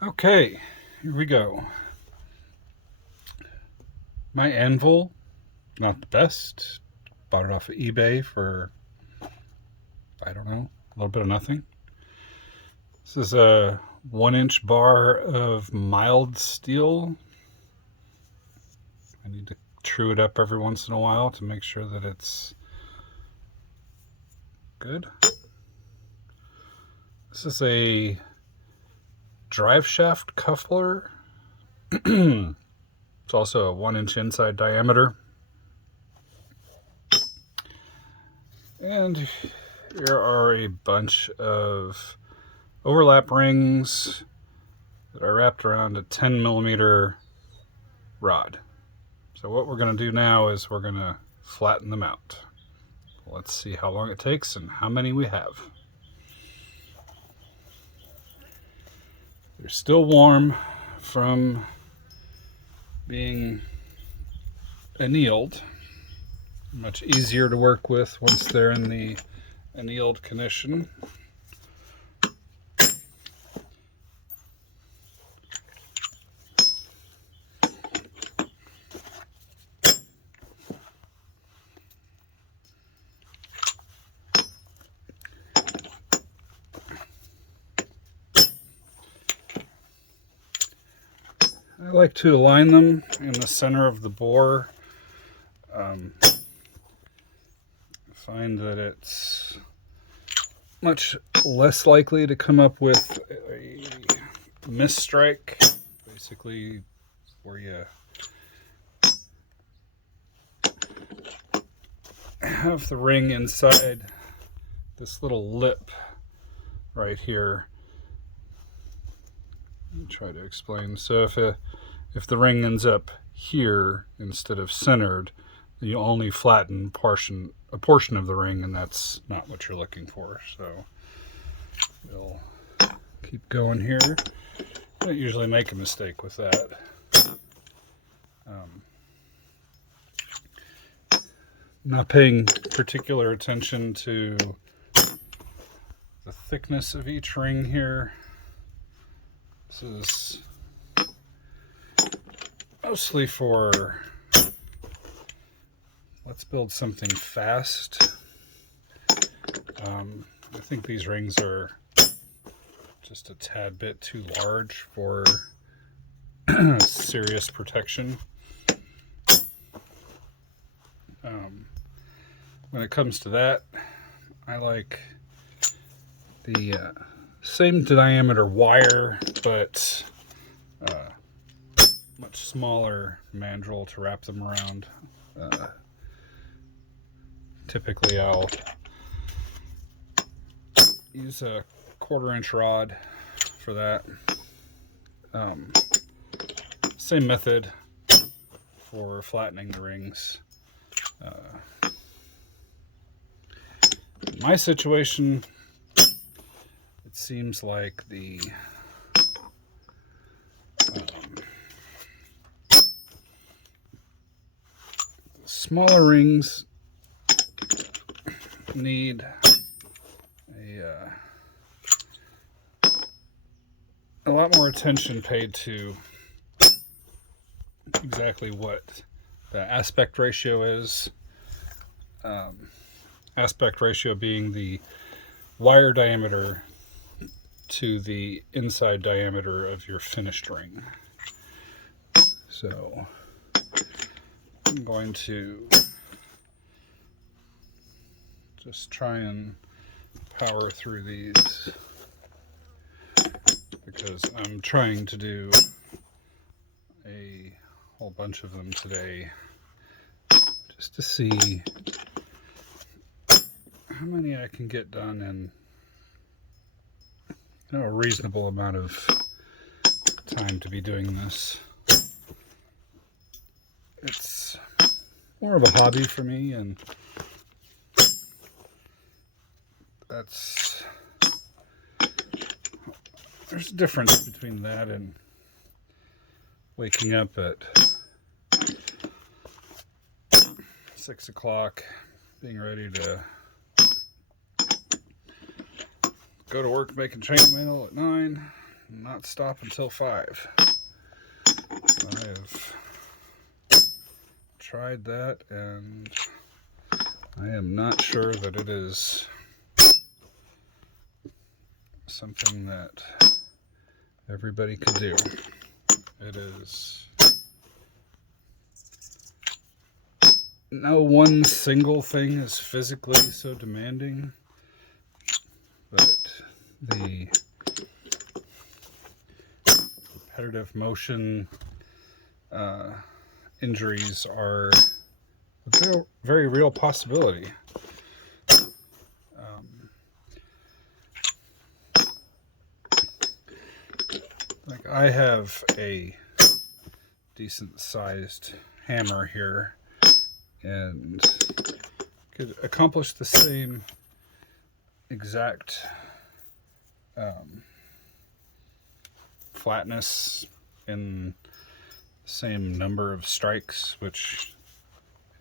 Okay, here we go. My anvil, not the best. Bought it off of eBay for, I don't know, a little bit of nothing. This is a 1-inch bar of mild steel. I need to true it up every once in a while to make sure that it's good. This is a drive shaft coupler. It's also a 1-inch inside diameter. And here are a bunch of overlap rings that are wrapped around a 10mm rod. So what we're going to do now is we're going to flatten them out. Let's see how long it takes and how many we have. They're still warm from being annealed. Much easier to work with once they're in the annealed condition. I like to align them in the center of the bore. Find that it's much less likely to come up with a misstrike, basically where you have the ring inside this little lip right here. Let me try to explain. So if the ring ends up here instead of centered, you only flatten a portion of the ring, and that's not what you're looking for. So we'll keep going here. I don't usually make a mistake with that. Not paying particular attention to the thickness of each ring here. This is mostly for let's build something fast. I think these rings are just a tad bit too large for serious protection. When it comes to that, I like the same diameter wire, but much smaller mandrel to wrap them around. Typically I'll use a 1/4-inch rod for that. Same method for flattening the rings. In my situation, it seems like the smaller rings need a lot more attention paid to exactly what the aspect ratio is. Aspect ratio being the wire diameter to the inside diameter of your finished ring. So I'm going to just try and power through these because I'm trying to do a whole bunch of them today just to see how many I can get done in a reasonable amount of time to be doing this. It's more of a hobby for me, and there's a difference between that and waking up at 6 o'clock, being ready to go to work making chainmail at 9, not not stop until 5. I've tried that, and I am not sure that it is something that everybody can do. It is no one single thing is physically so demanding, but the repetitive motion injuries are a very real possibility. Like, I have a decent sized hammer here and could accomplish the same exact flatness in the same number of strikes, which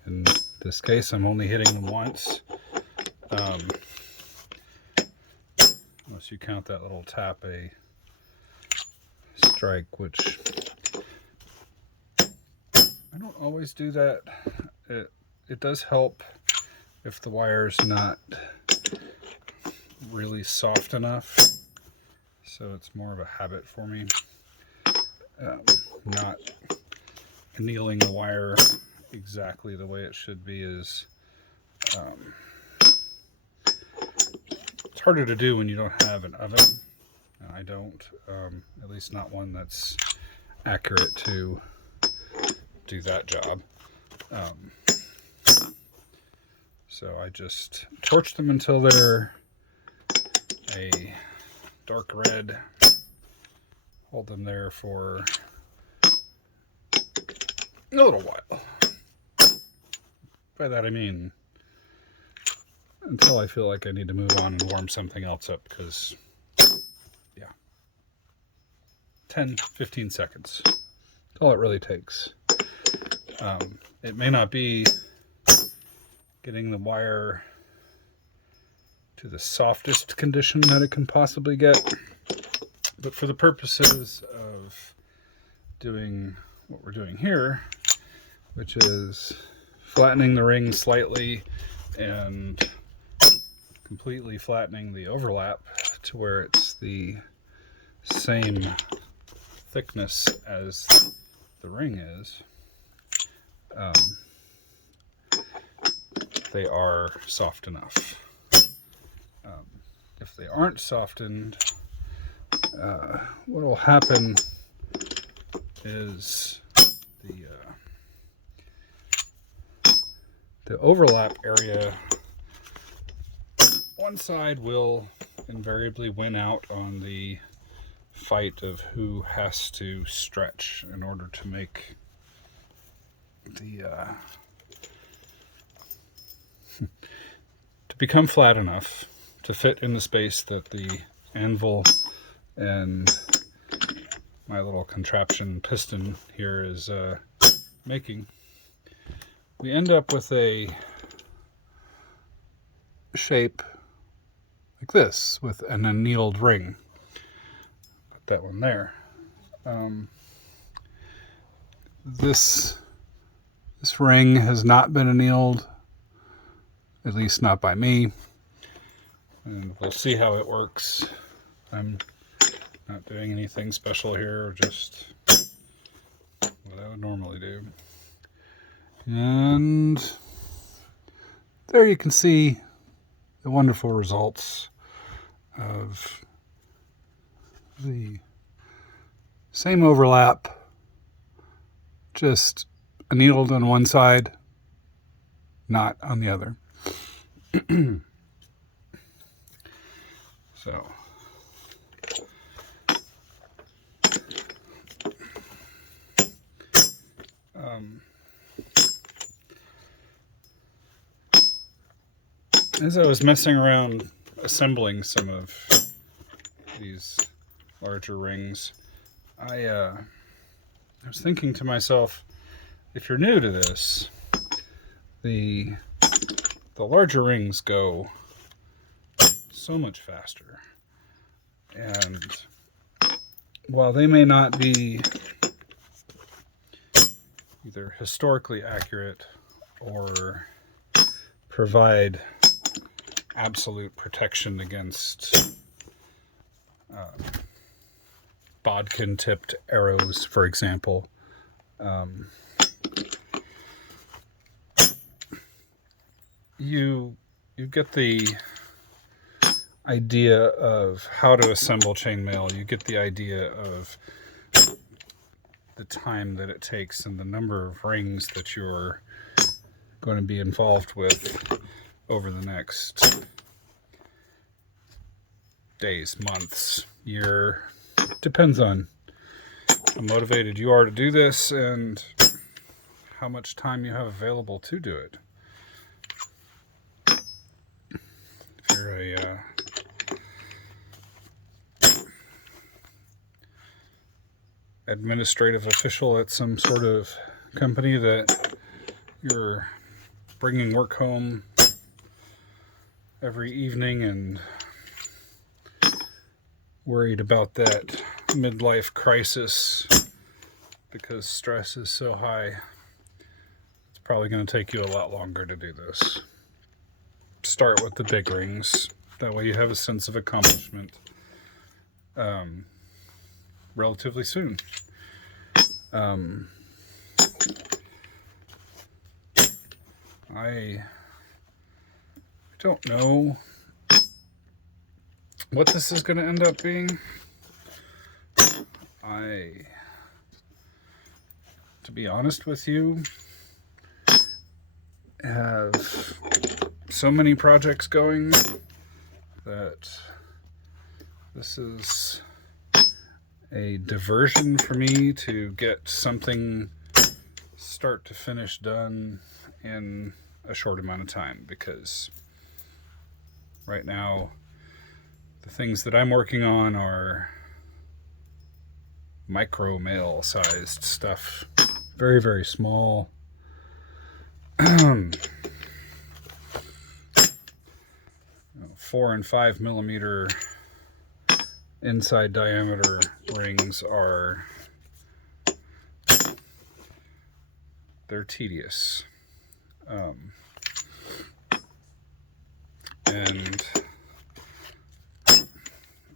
in this case I'm only hitting them once, unless you count that little tap a strike, which I don't always do that. It does help if the wire's not really soft enough, so it's more of a habit for me. Not annealing the wire exactly the way it should be is it's harder to do when you don't have an oven. And I don't, at least not one that's accurate to do that job. So I just torch them until they're a dark red. Hold them there for a little while. By that I mean until I feel like I need to move on and warm something else up, because 10-15 seconds. That's all it really takes. It may not be getting the wire to the softest condition that it can possibly get, but for the purposes of doing what we're doing here, which is flattening the ring slightly and completely flattening the overlap to where it's the same thickness as the ring is, they are soft enough. If they aren't softened, what will happen is the overlap area, one side will invariably win out on the fight of who has to stretch in order to make the to become flat enough to fit in the space that the anvil and my little contraption piston here is making. We end up with a shape like this with an annealed ring. Put that one there. This ring has not been annealed, at least not by me, and we'll see how it works. I'm not doing anything special here, just what I would normally do. And there you can see the wonderful results of the same overlap, just annealed on one side, not on the other. So as I was messing around assembling some of these larger rings, I was thinking to myself, if you're new to this, the larger rings go so much faster, and while they may not be either historically accurate or provide absolute protection against bodkin-tipped arrows, for example, you get the idea of how to assemble chainmail. You get the idea of the time that it takes and the number of rings that you're going to be involved with over the next days, months, year. Depends on how motivated you are to do this and how much time you have available to do it. If you're a administrative official at some sort of company that you're bringing work home every evening and worried about that midlife crisis because stress is so high, it's probably going to take you a lot longer to do this. Start with the big rings. That way you have a sense of accomplishment relatively soon. I don't know what this is going to end up being. To be honest with you, have so many projects going that this is a diversion for me to get something start to finish done in a short amount of time, because right now the things that I'm working on are micro mail sized stuff, very, very small. 4 and 5 millimeter inside diameter rings they're tedious. And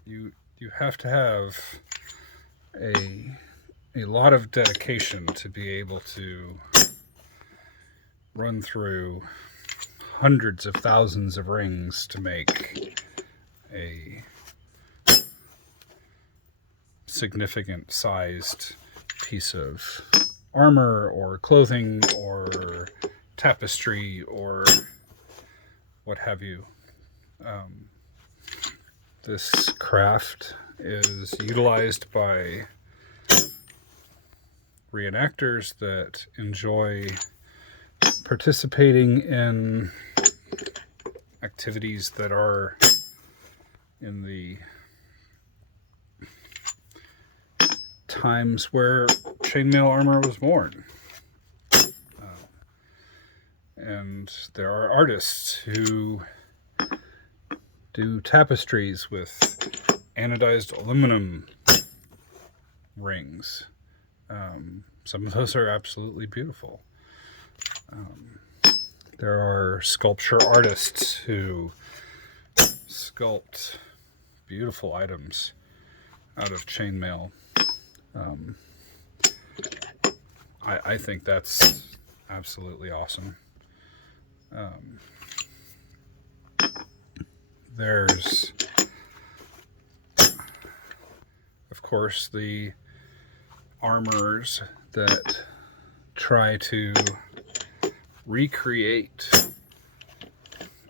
you have to have a lot of dedication to be able to run through hundreds of thousands of rings to make a significant sized piece of armor or clothing or tapestry or what have you. This craft is utilized by reenactors that enjoy participating in activities that are in the times where chainmail armor was born. And there are artists who do tapestries with anodized aluminum rings. Some of those are absolutely beautiful. There are sculpture artists who sculpt beautiful items out of chainmail. I think that's absolutely awesome. There's, of course, the armorers that try to recreate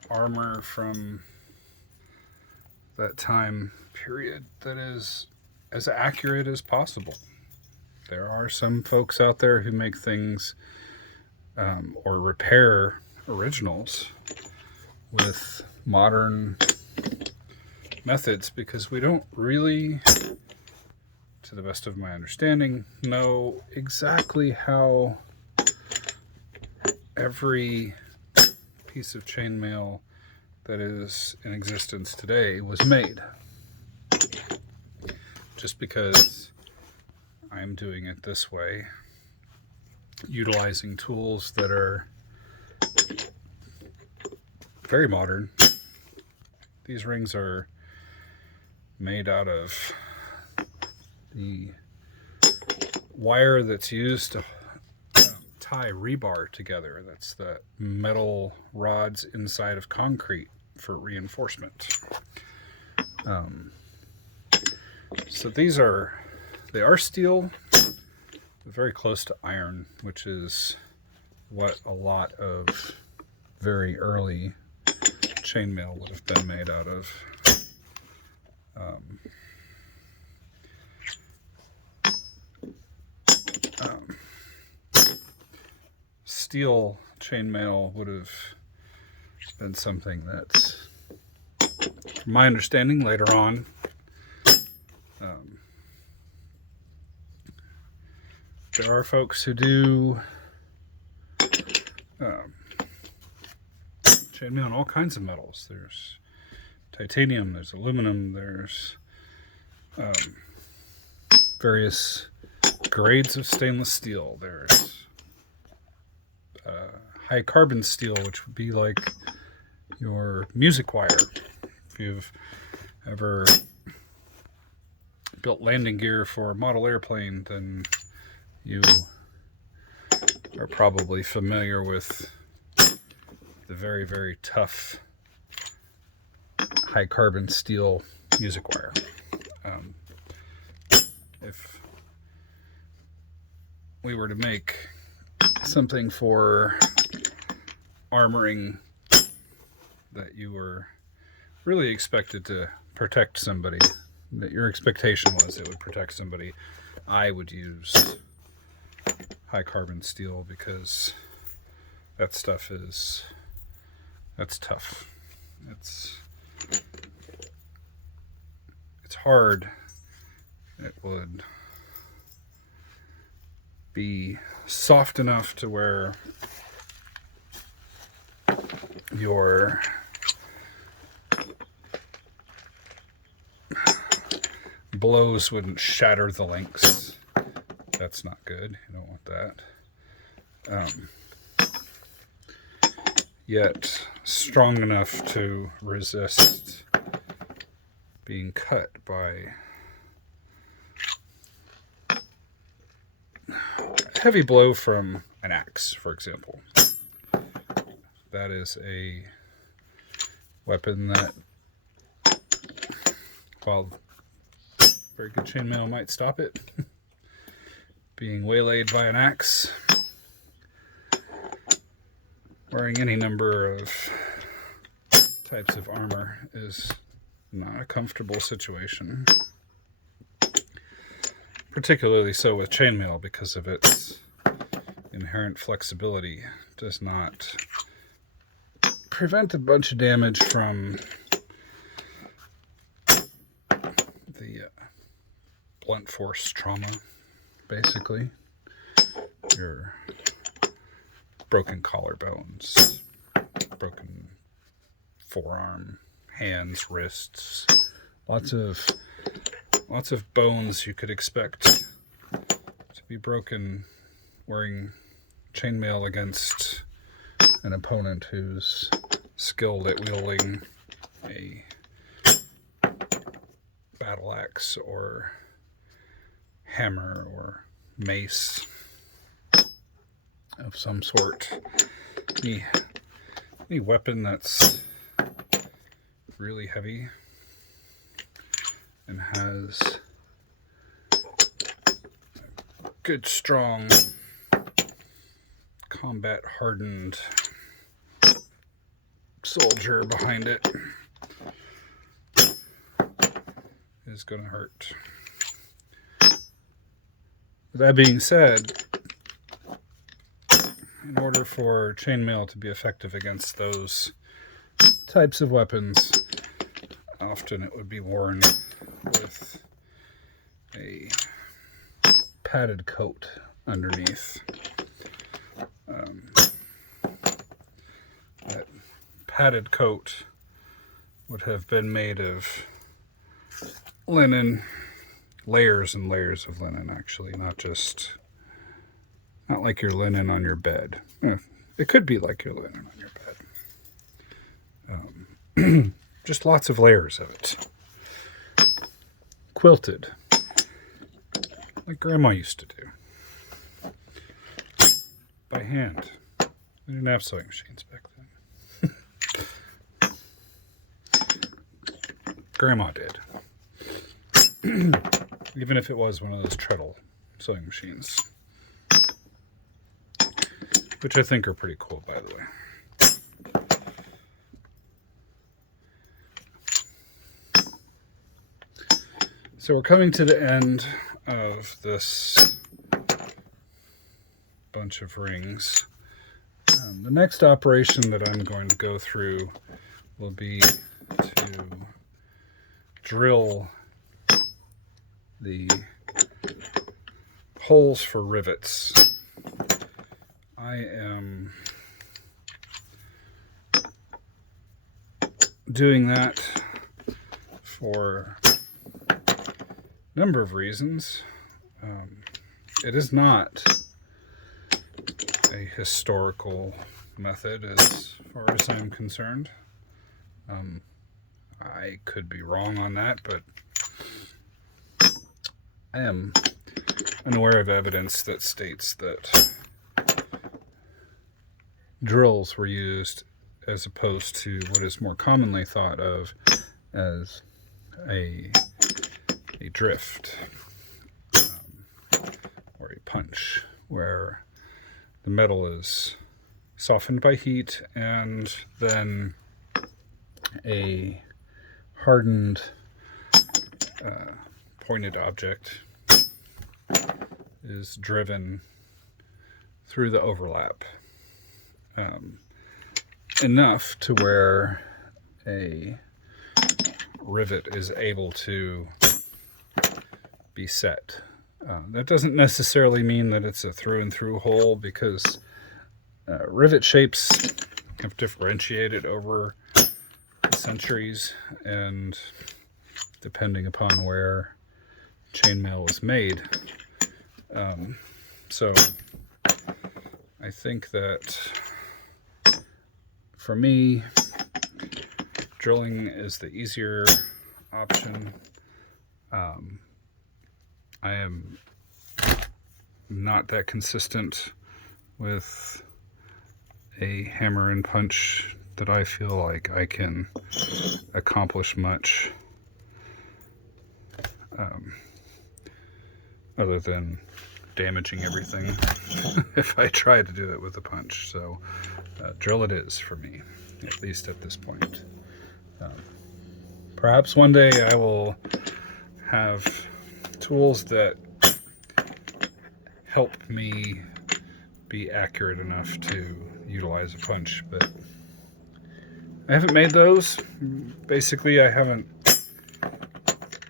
armor from that time period that is as accurate as possible. There are some folks out there who make things or repair originals with modern methods, because we don't really, to the best of my understanding, know exactly how every piece of chainmail that is in existence today was made. just because I'm doing it this way, utilizing tools that are very modern. These rings are made out of the wire that's used to tie rebar together. That's the metal rods inside of concrete for reinforcement. So they are steel, very close to iron, which is what a lot of very early chainmail would have been made out of. Steel chainmail would have been something that's, from my understanding, later on there are folks who do chainmail on all kinds of metals. There's titanium, there's aluminum, there's various grades of stainless steel. There's high carbon steel, which would be like your music wire. If you've ever built landing gear for a model airplane, then you are probably familiar with the very, very tough high carbon steel music wire. If we were to make something for armoring that you were really expected to protect somebody, that your expectation was it would protect somebody, I would use high carbon steel, because that stuff that's tough. It's hard. It would be soft enough to where your blows wouldn't shatter the links. That's not good. You don't want that. Yet strong enough to resist being cut by a heavy blow from an axe, for example. That is a weapon that, while very good chainmail might stop it, being waylaid by an axe, wearing any number of types of armor is not a comfortable situation. Particularly so with chainmail, because of its inherent flexibility. Does not prevent a bunch of damage from the blunt force trauma, basically. Your broken collarbones, broken forearm, hands, wrists, lots of bones you could expect to be broken wearing chainmail against an opponent who's skilled at wielding a battle axe or hammer or mace of some sort. Any weapon that's really heavy and has a good, strong, combat hardened soldier behind it is going to hurt. That being said, in order for chainmail to be effective against those types of weapons, often it would be worn with a padded coat underneath. That padded coat would have been made of linen, layers and layers of linen, actually, not like your linen on your bed. It could be like your linen on your bed. Just lots of layers of it. Quilted, like Grandma used to do. By hand. We didn't have sewing machines back then. Grandma did. Even if it was one of those treadle sewing machines. Which I think are pretty cool, by the way. So we're coming to the end of this bunch of rings. The next operation that I'm going to go through will be to drill the holes for rivets. I am doing that for a number of reasons. It is not a historical method as far as I'm concerned. I could be wrong on that, but I am unaware of evidence that states that drills were used as opposed to what is more commonly thought of as a drift or a punch, where the metal is softened by heat and then a hardened pointed object is driven through the overlap enough to where a rivet is able to be set. That doesn't necessarily mean that it's a through and through hole, because rivet shapes have differentiated over the centuries, and depending upon where chainmail was made. So I think that for me, drilling is the easier option. I am not that consistent with a hammer and punch that I feel like I can accomplish much other than damaging everything if I try to do it with a punch. So drill it is for me, at least at this point. Perhaps one day I will have tools that help me be accurate enough to utilize a punch, but I haven't made those. Basically, I haven't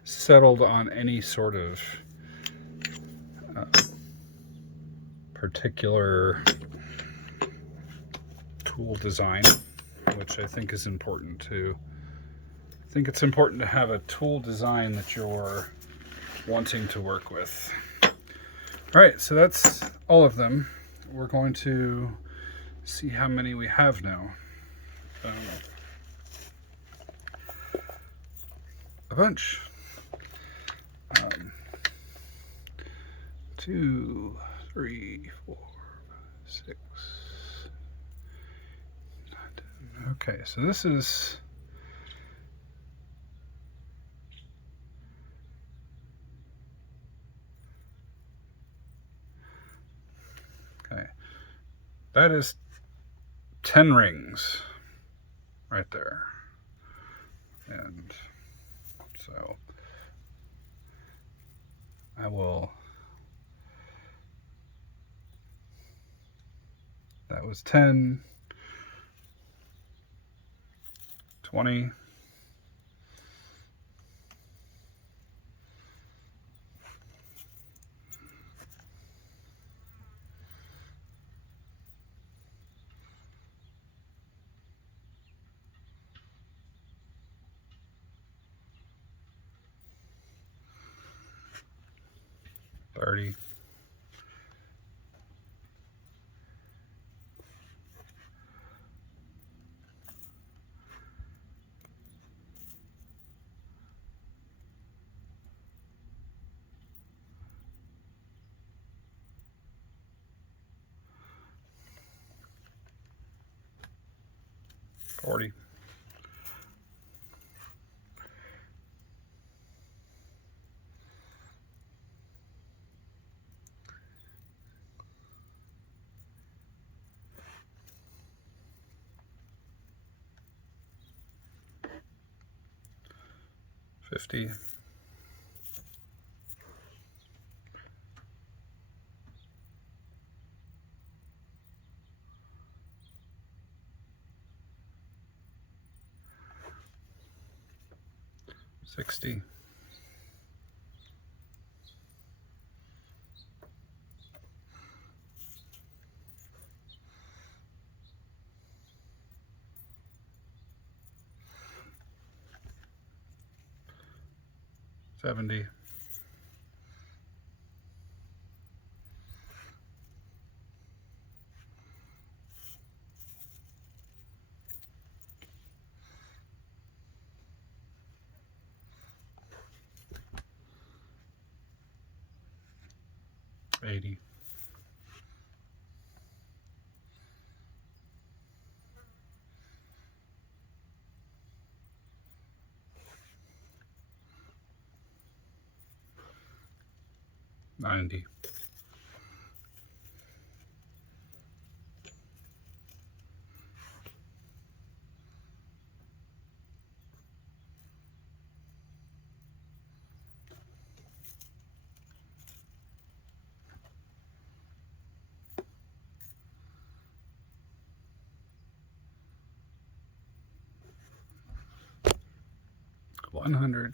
settled on any sort of particular tool design, which I think is important too. I think it's important to have a tool design that you're wanting to work with. All right, so that's all of them. We're going to see how many we have now. A bunch. 2, 3, 4, 5, 6, 9, 10. Okay, so this is that is 10 rings right there. And so I will, that was 10, 20, 25, 30. 40. 50. 60. 70. 80. 90. 100.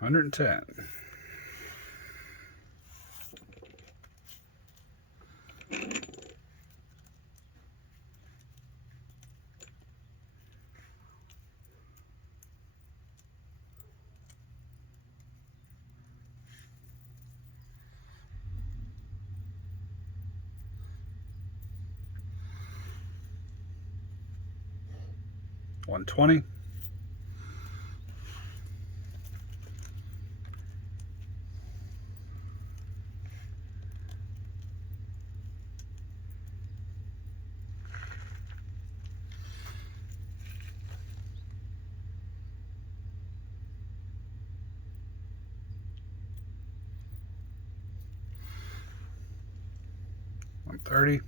110. 120. 130.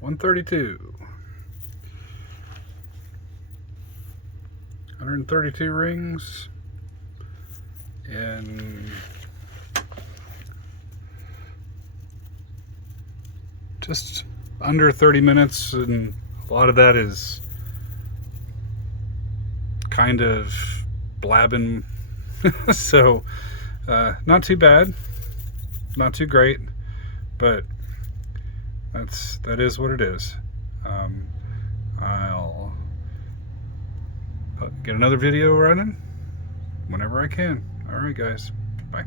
132. 132 rings in just under 30 minutes, and a lot of that is kind of blabbing. So not too bad, not too great, but that is what it is. I'll get another video running whenever I can. All right, guys. Bye.